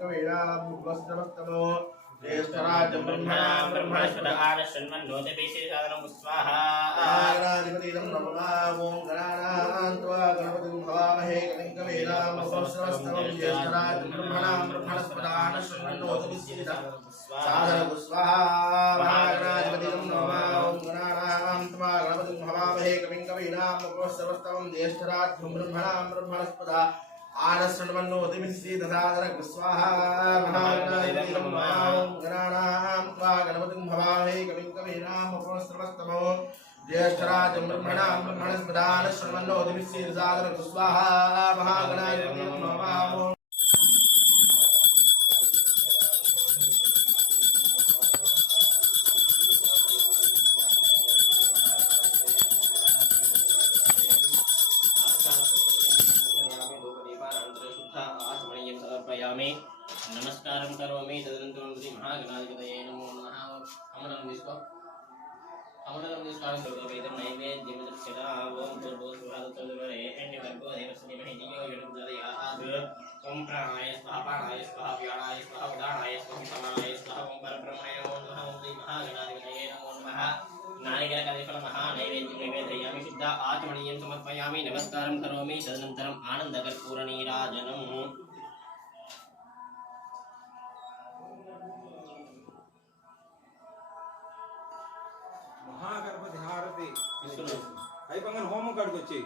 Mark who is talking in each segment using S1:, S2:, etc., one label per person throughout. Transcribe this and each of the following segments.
S1: कवीरामुपस्तमस्तमो ज्येष्ठराजं ब्रह्मणां ब्रह्मणस्पत
S2: आनश्वन्मन्नोतिभिषेसादनं स्वाहा
S1: आगणाधिपतिं नमः ॐ गणानां त्वा गणपतिं भवामहे कविं कवीरामुपस्तमस्तमं ज्येष्ठराजं ब्रह्मणां ब्रह्मणस्पत आनश्वन्मन्नोतिभिषेसादनं साधनं स्वाहा महागणाधिपतिं नमः ॐ गणानां त्वा गणपतिं भवामहे कविं कवीरामुपस्तमस्तमं ज्येष्ठराजं ब्रह्मणां ब्रह्मणस्पत ఆనశ్రణమన్ను ఉదిమిసి
S2: దదాదర గుస్వాహాం త్వా గణపతిం భవామి కవిం కవీనాం ఉపమస్త్రమస్తమో జ్యేష్ఠరాజం బ్రహ్మణాం బ్రహ్మణస్మదానశ్రణమన్ను ఉదిమిసి దదాదర గుస్వాహా మహాగణాయ नमस्कारं करोमि तदनन्तरं महागणाधिपतये नमो नमः कमलं विश्व कमलं विश्वासं सर्ववेदं नैवेद्यमिदक्षता ओं भूर्भुवस्वहादुर्वरेण्यवर्गो देवस्मिमहितियो यडुदयात् ॐ प्राणाय स्वाहा पाणाय स्वाहा व्याणाय स्वाहा उदानाय स्वाहा समानाय स्वाहा ॐ परब्रह्मणे नमो नमः ॐ श्री महागणाधिपतये नमो नमः नारिकेलकदलीफलमः नैवेद्यं निवेदयामि शुद्ध आत्मणीयं समर्पयामि नमस्कारं
S3: करोमि तदनन्तरम्
S2: आनन्दकर्पूरनीराजनम्
S3: అయిపోగానే హోమం కాడికి వచ్చేయి.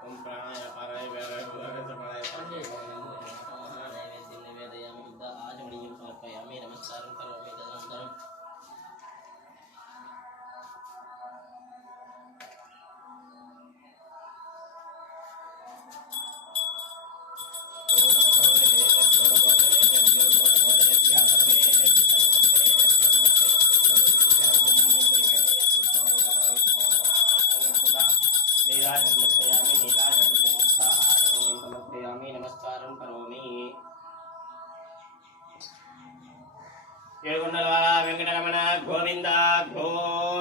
S2: నానా భక్షణం తదత్సోపేతం నైవేద్యం నిత్యసాం పూజితాం పూజితాం పూజితాం సుగర్భం ఓం ప్రాణాయ పారాయ వేదాయ ఉదార సమాయ మహా నైవేద్యం నివేదయామి శుద్ధ ఆచమనీయం సమర్పయామి నమస్కారం కరోమి తదనంతరం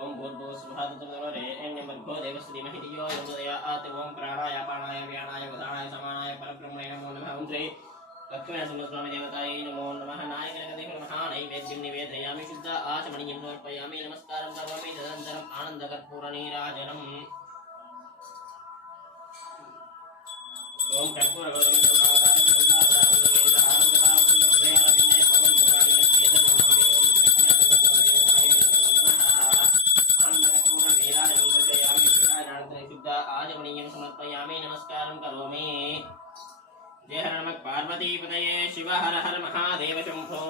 S2: ఓం భూర్భువ స్వహాదరే ఎన్యమర్భో దేవస్య ధియో యో ఆతి ఓం ప్రాణాయ పాణాయ వ్యాణాయ ఉదానాయ సమానాయ పరబ్రహ్మణే నమో నమః ఓం శ్రీ లక్ష్మీ దేవతాయ నమో నమః నాయకనగదే నమః నైవేద్యం నివేదయామి శుద్ధ ఆచమణీయం సమర్పయామి నమస్కారం కరోమి తదనంతరం ఆనందకర్పూర నీరాజనం ఓం కర్పూర గౌరవం समर्पयामि नमस्कारं करोमि। जय हर नमः पार्वतीपतये शिव हर हर महादेव शंभो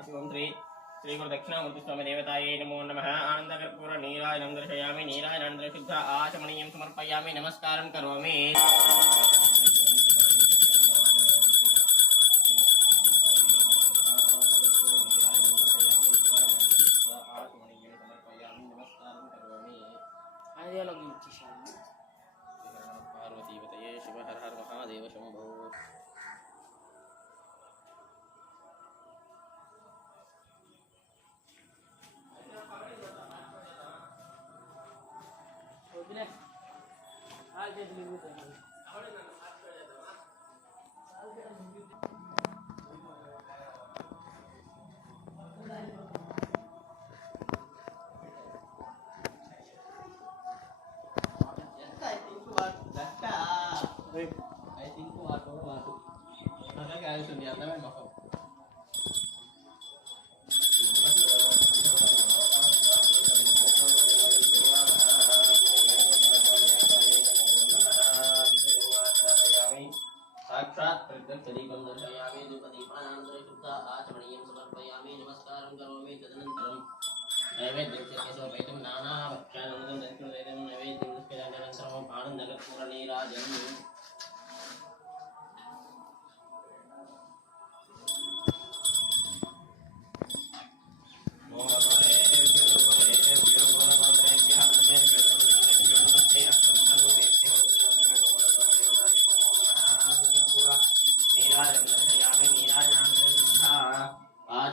S2: శివం శ్రీ శ్రీ గురు దక్షిణామూర్తి స్వామి దేవతాయే నమో నమ ఆనందకర్పూర నీరాజనం దర్శయామి నీరాజనానందర శుద్ధ ఆచమనీయం సమర్పయామి నమస్కారం కరోమి
S4: పార్వతీవతయే ఇచ్చేసాను
S2: శివ హర హర మహాదేవ శంభో शुद्धा आचमनीयं समर्पयामि नमस्कारं करोमि तदनन्तरं नैवेद्यस्य केशवपैतं नानाभक्ष्यानन्दं दक्षिणदैतं नैवेद्यं निष्करानन्तरम् आनन्दकर्पूरनीराजम्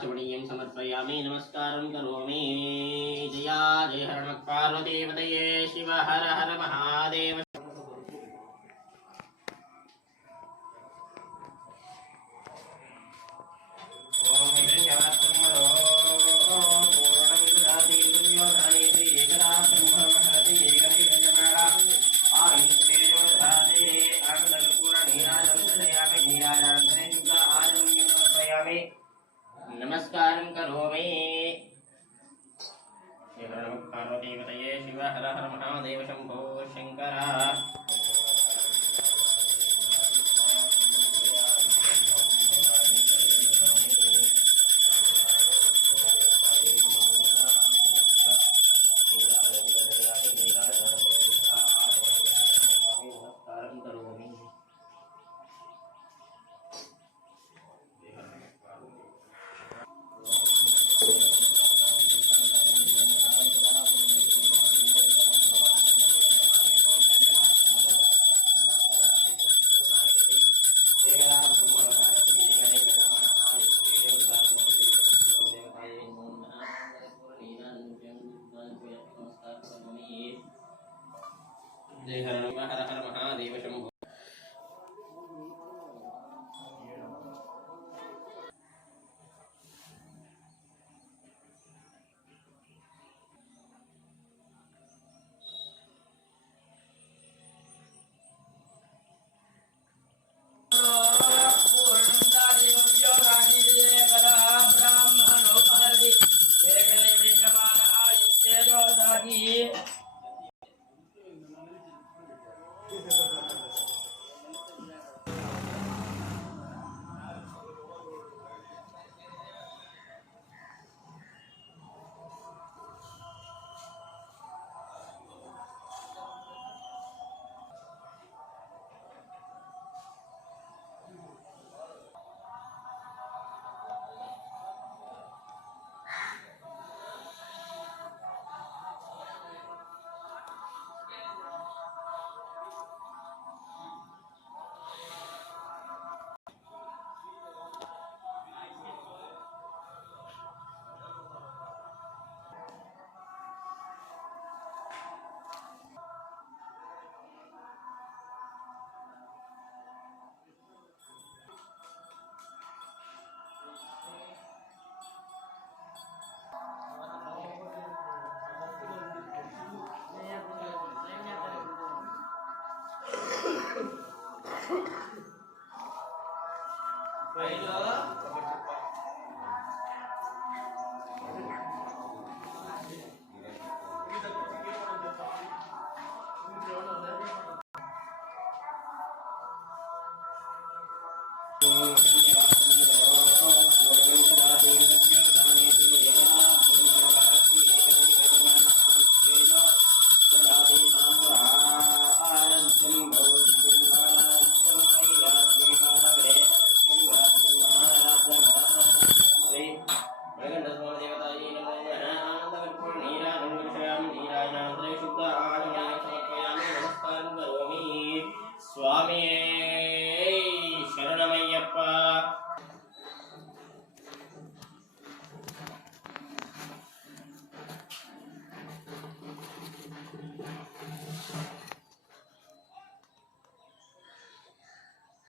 S2: आचमनीयं समर्पयामि नमस्कारं करोमि। जया जय हर पार्वतीपतये शिव हर हर महादेव। శివ హర హర మహాదేవ శంభో శంకర. జయ హర నమ హర మహాదేవ శంభో 没有了